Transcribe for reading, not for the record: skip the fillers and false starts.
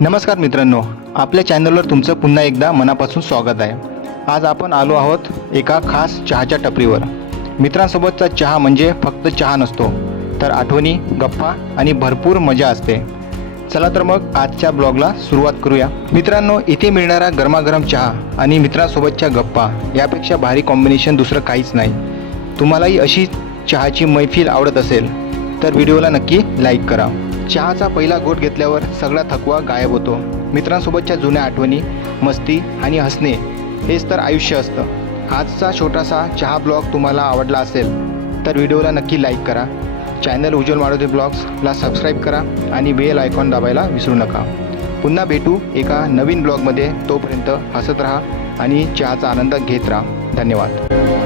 नमस्कार मित्रांनो, आपल्या चॅनलवर तुमचं पुन्हा एकदा मनापासून स्वागत आहे। आज आपण आलो आहोत एका खास चहाच्या टपरीवर। मित्रांसोबतचा चहा म्हणजे फक्त चहा नसतो, तर आठवणी, गप्पा आणि भरपूर मजा असते। चला तर मग आजच्या ब्लॉगला सुरुवात करूया। मित्रांनो, इथे मिळणारा गरमागरम चहा आणि मित्रांसोबतच्या गप्पा यापेक्षा भारी कॉम्बिनेशन दुसरं काहीच नाही। तुम्हालाही अशी चहाची मैफिल आवडत असेल तर व्हिडिओला नक्की लाईक करा। चहाचा पहिला घोट घेतल्यावर सगळा थकवा गायब होतो। मित्रांसोबतच्या जुन्या आठवणी, मस्ती आणि हसणे हेच तर आयुष्य असतं। आजचा छोटासा चहा ब्लॉग तुम्हाला आवडला असेल तर व्हिडिओला नक्की लाईक करा। चॅनल उज्ज्वल मारुती ब्लॉग्सला सबस्क्राईब करा आणि बेल आयकॉन दाबायला विसरू नका। पुन्हा भेटू एका नवीन ब्लॉगमध्ये। तोपर्यंत हसत राहा आणि चहाचा आनंद घेत राहा। धन्यवाद।